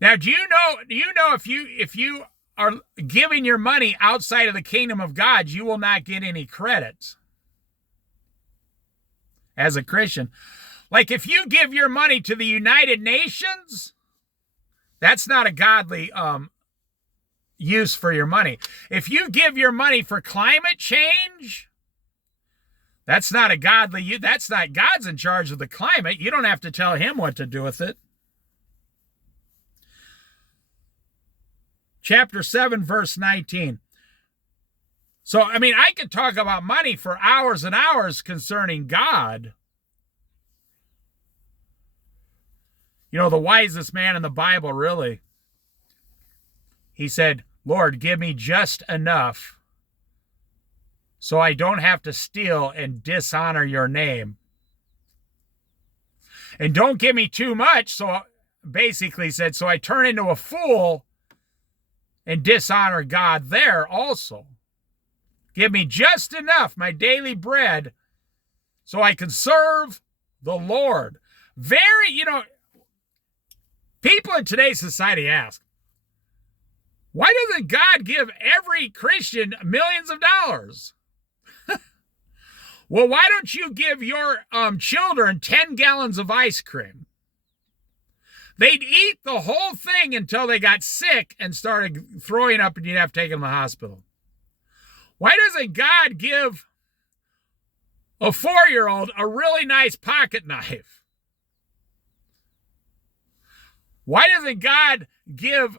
Now, do you know if you are giving your money outside of the kingdom of God, you will not get any credits as a Christian. Like if you give your money to the United Nations, that's not a godly use for your money. If you give your money for climate change, that's not a godly, that's not, God's in charge of the climate. You don't have to tell him what to do with it. Chapter 7, verse 19. So, I mean, I could talk about money for hours and hours concerning God. You know, the wisest man in the Bible, really, he said, Lord, give me just enough so I don't have to steal and dishonor your name. And don't give me too much, so basically said, so I turn into a fool and dishonor God there also. Give me just enough, my daily bread, so I can serve the Lord. People in today's society ask, why doesn't God give every Christian millions of dollars? Well, why don't you give your children 10 gallons of ice cream? They'd eat the whole thing until they got sick and started throwing up and you'd have to take them to the hospital. Why doesn't God give a 4-year-old a really nice pocket knife? Why doesn't God give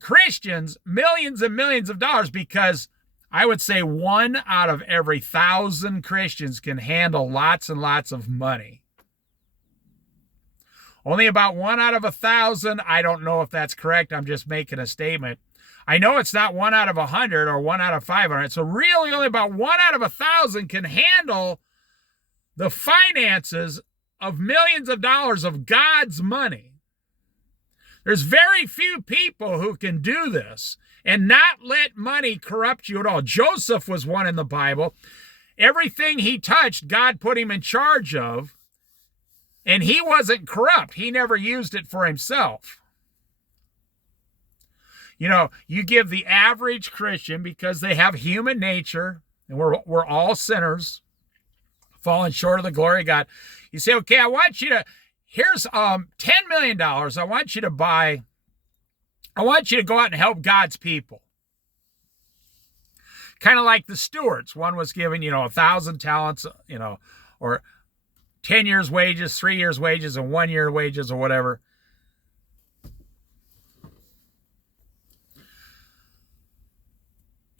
Christians millions and millions of dollars? Because I would say 1 out of every 1,000 Christians can handle lots and lots of money. Only about 1 out of 1,000. I don't know if that's correct. I'm just making a statement. I know it's not 1 out of 100 or 1 out of 500. So really only about 1 out of 1,000 can handle the finances of millions of dollars of God's money. There's very few people who can do this and not let money corrupt you at all. Joseph was one in the Bible. Everything he touched, God put him in charge of, and he wasn't corrupt. He never used it for himself. You know, you give the average Christian, because they have human nature, and we're all sinners, falling short of the glory of God. You say, okay, here's $10 million. I want you to go out and help God's people. Kind of like the stewards. One was given, 1,000 talents, or 10 years wages, 3 years wages, and 1 year wages or whatever.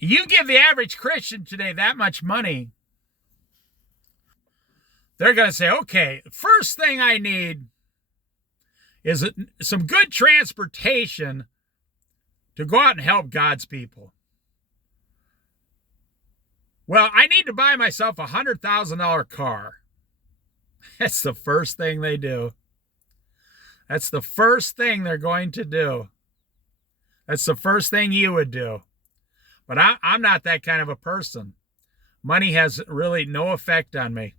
You give the average Christian today that much money, they're going to say, okay, first thing I need is some good transportation to go out and help God's people. Well, I need to buy myself a $100,000 car. That's the first thing they do. That's the first thing they're going to do. That's the first thing you would do. But I'm not that kind of a person. Money has really no effect on me.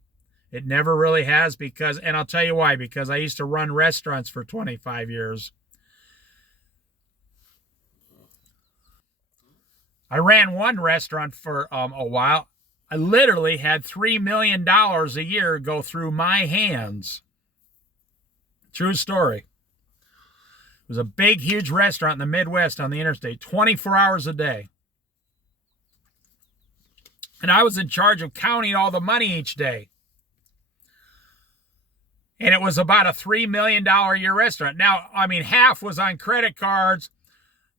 It never really has, and I'll tell you why, because I used to run restaurants for 25 years. I ran one restaurant for a while. I literally had $3 million a year go through my hands. True story. It was a big, huge restaurant in the Midwest on the interstate, 24 hours a day. And I was in charge of counting all the money each day. And it was about a $3 million a year restaurant. Now, I mean, half was on credit cards.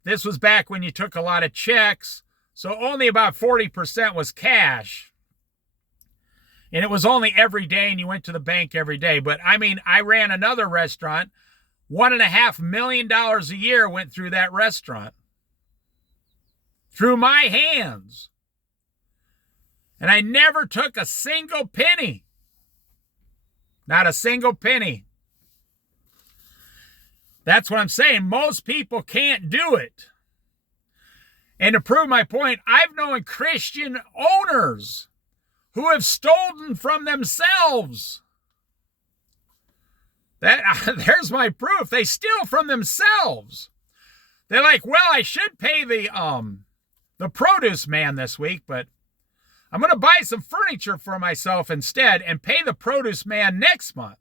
This was back when you took a lot of checks. So only about 40% was cash. And it was only every day, and you went to the bank every day. But I mean, I ran another restaurant. $1.5 million a year went through that restaurant. Through my hands. And I never took a single penny. Not a single penny. That's what I'm saying. Most people can't do it. And to prove my point, I've known Christian owners who have stolen from themselves. There's my proof. They steal from themselves. They're like, well, I should pay the produce man this week, but I'm going to buy some furniture for myself instead and pay the produce man next month.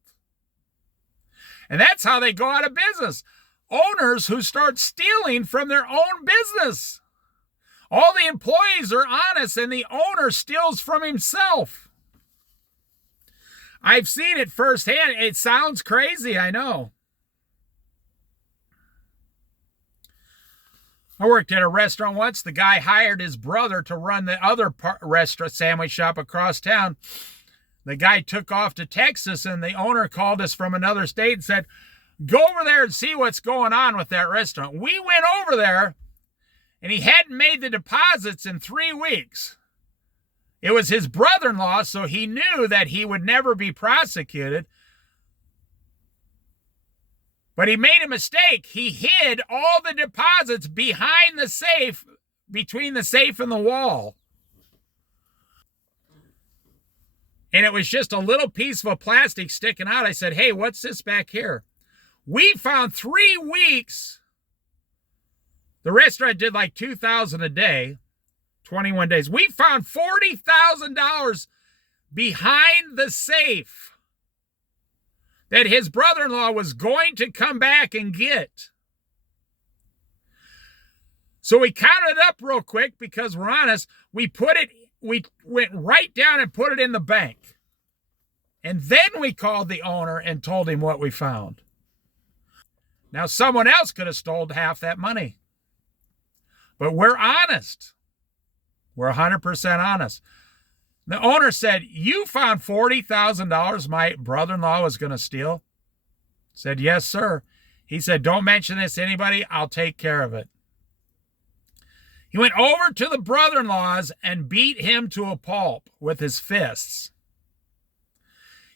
And that's how they go out of business. Owners who start stealing from their own business. All the employees are honest and the owner steals from himself. I've seen it firsthand. It sounds crazy, I know. I worked at a restaurant once. The guy hired his brother to run the other restaurant sandwich shop across town. The guy took off to Texas, and the owner called us from another state and said, go over there and see what's going on with that restaurant. We went over there, and he hadn't made the deposits in 3 weeks. It was his brother-in-law, so he knew that he would never be prosecuted. But he made a mistake. He hid all the deposits behind the safe, between the safe and the wall. And it was just a little piece of plastic sticking out. I said, hey, what's this back here? We found 3 weeks. The restaurant did like $2,000 a day, 21 days. We found $40,000 behind the safe that his brother-in-law was going to come back and get. So we counted up real quick because we're honest. We went right down and put it in the bank. And then we called the owner and told him what we found. Now, someone else could have stolen half that money. But we're honest. We're 100% honest. The owner said, you found $40,000 my brother-in-law was going to steal? Said, yes, sir. He said, don't mention this to anybody. I'll take care of it. He went over to the brother-in-law's and beat him to a pulp with his fists.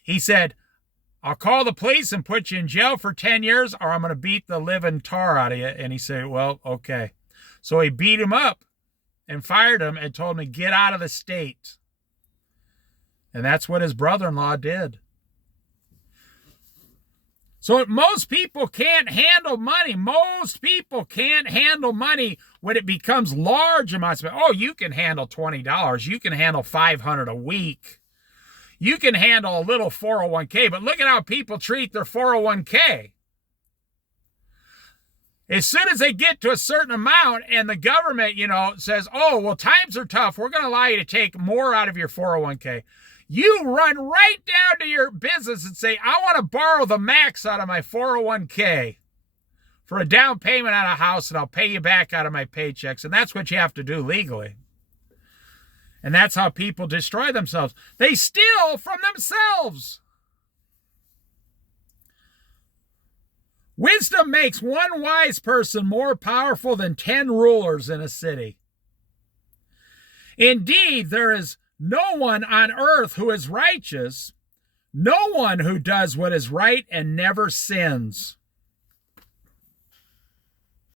He said, I'll call the police and put you in jail for 10 years or I'm going to beat the living tar out of you. And he said, well, okay. So he beat him up and fired him and told him to get out of the state. And that's what his brother-in-law did. So most people can't handle money. Most people can't handle money when it becomes large amounts of money. Oh, you can handle $20. You can handle $500 a week. You can handle a little 401k, but look at how people treat their 401k. As soon as they get to a certain amount and the government, says, oh, well, times are tough. We're going to allow you to take more out of your 401k. You run right down to your business and say, I want to borrow the max out of my 401k for a down payment on a house, and I'll pay you back out of my paychecks. And that's what you have to do legally. And that's how people destroy themselves. They steal from themselves. Wisdom makes one wise person more powerful than 10 rulers in a city. Indeed, there is no one on earth who is righteous, no one who does what is right and never sins.